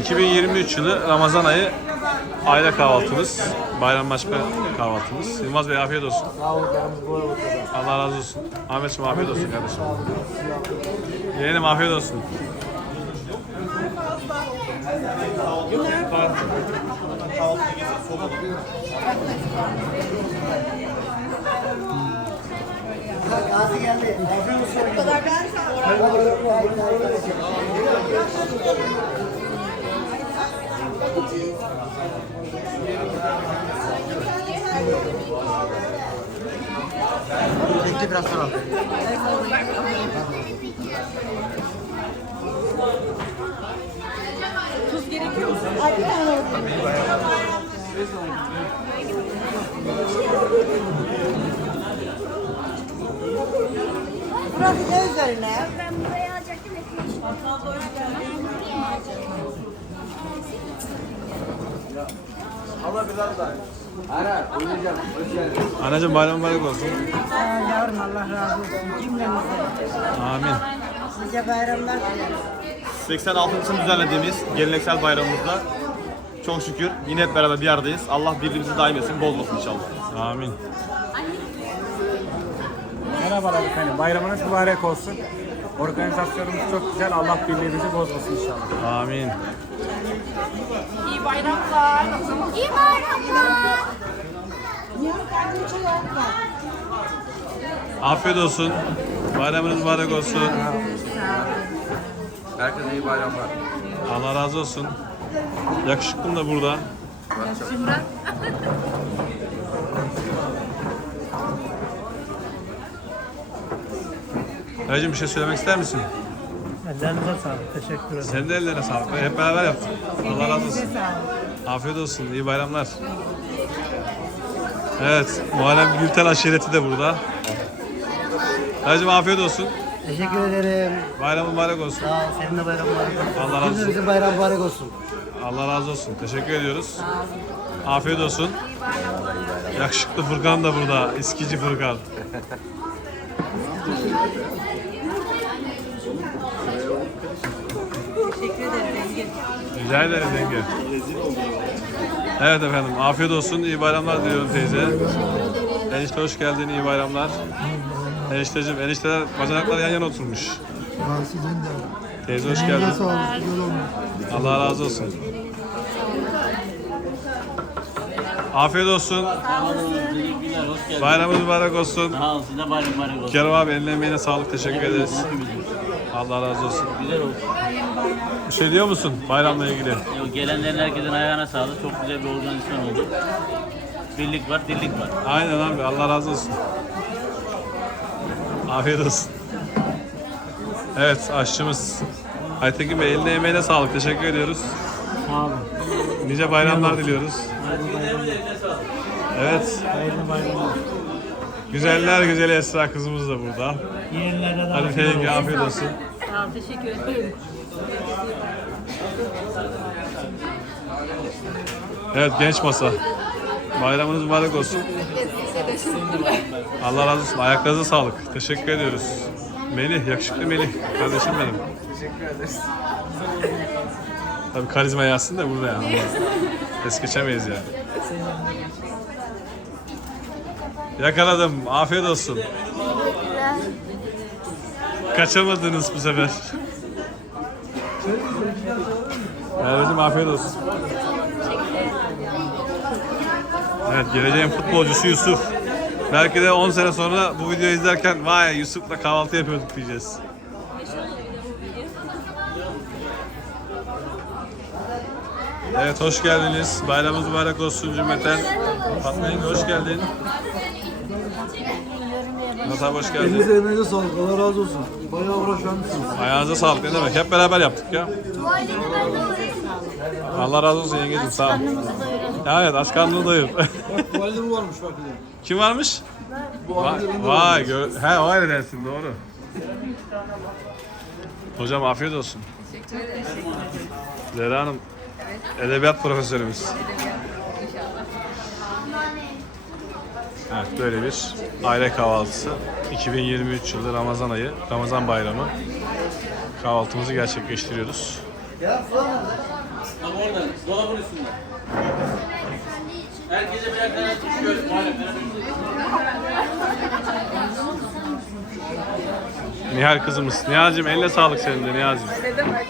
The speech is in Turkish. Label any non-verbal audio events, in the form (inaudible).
2023 yılı Ramazan ayı aile kahvaltımız, bayramlaşma kahvaltımız. Yılmaz Bey afiyet olsun. Sağ. Allah razı olsun. Ahmetciğim afiyet olsun kardeşim. Yeğenim afiyet olsun. Gazi geldi. Bu kadar ben Bekle biraz sonra. Burası ne üzerine? Ben buraya alacaktım ekmek. Anacığım bayram mübarek olsun. Aa, yavrum Allah razı olsun cümlemize. Amin. Size bayramlar dilerim. 86'sını düzenlediğimiz geleneksel bayramımızda çok şükür yine hep beraber bir aradayız. Allah birliğimizi daim etsin, bozmasın inşallah. Amin. Merhabalar efendim. Bayramınız mübarek olsun. Organizasyonumuz çok güzel. Allah birliğimizi bozmasın inşallah. Amin. İyi bayramlar. İyi bayramlar. Afiyet olsun. Bayramınız mübarek olsun. Herkese iyi bayramlar. Allah razı olsun. Yakışıklım da burada. Dayıcım bir şey söylemek ister misin? Ellerinize sağlık. Teşekkür ederim. Senin de ellerine sağlık. Hep beraber yaptık. Allah razı olsun. Afiyet olsun. İyi bayramlar. Evet. Muharrem Gülten aşireti de burada. Dayıcım afiyet olsun. Teşekkür ederim. Bayram mübarek olsun. Sağ ol. Senin de bayram mübarek olsun. Allah razı olsun. Hepimizin bayram mübarek olsun. Allah razı olsun. Teşekkür ediyoruz. Afiyet olsun. Yakışıklı Furkan da burada. İskici Furkan. Rica ederim yenge. Evet efendim. Afiyet olsun. İyi bayramlar diliyorum teyze. Enişte hoş geldin. İyi bayramlar. Enişteciğim, enişteler bacanaklar yan yana oturmuş. Teyze hoş geldin. Allah razı olsun. Afiyet olsun. Bayramınız mübarek olsun. Sağ olun, size bayram bayram olsun. Kerem abi eline emeğine sağlık. Teşekkür ederiz. Allah razı olsun. Güzel olsun. Bir şey diyor musun bayramla ilgili? Yo, gelenlerin herkesin ayağına sağlık. Çok güzel bir organizasyon oldu. Birlik var, dirlik var. Aynen abi. Allah razı olsun. Afiyet olsun. Evet aşçımız Aytekin Bey eline emeğine sağlık. Teşekkür ediyoruz. Sağ olun. Nice bayramlar diliyoruz. Hayırlı bayramlar. Evet. Hayırlı bayramlar. Güzeller güzeli Esra kızımız da burada. Yeğenlerde de Hadi afiyet olsun. Sağ ol, teşekkür ederim. Evet genç masa. Bayramınız mübarek olsun. Allah razı olsun. Ayaklarınıza sağlık. Teşekkür ediyoruz. Melih, yakışıklı Melih. Kardeşim benim. Teşekkür ederiz. Tabii karizma yazsın da burada yani. Es (laughs) geçemeyiz yani. Yakaladım. Afiyet olsun. Kaçamadınız bu sefer. Merveciğim afiyet olsun. Evet geleceğin futbolcusu Yusuf. Belki de 10 sene sonra bu videoyu izlerken vay Yusuf'la kahvaltı yapıyorduk diyeceğiz. Evet hoş geldiniz. Bayramınız mübarek olsun cümleten. Fatma yenge hoş geldin. Abi hoş geldin. Elinize emeğinize sağlık. Allah razı olsun. Bayağı uğraşmışsınız. Ayağınıza sağlık ne demek. Hep beraber yaptık ya. Allah razı olsun yengeciğim sağ ol. Ya evet aç karnını doyur. Bak bu varmış bak bir de. Kim varmış? Bu Vay, bende vay varmış. gör, he o öyle dersin doğru. Hocam afiyet olsun. Zehra Hanım, edebiyat profesörümüz. Evet böyle bir aile kahvaltısı. 2023 yılı Ramazan ayı, Ramazan bayramı kahvaltımızı gerçekleştiriyoruz. Bak orada, dolabın üstünde. Herkese birer tane tutuyoruz. Nihal kızımız. Nihal'cim eline sağlık senin de Nihal'cim. Ne demek?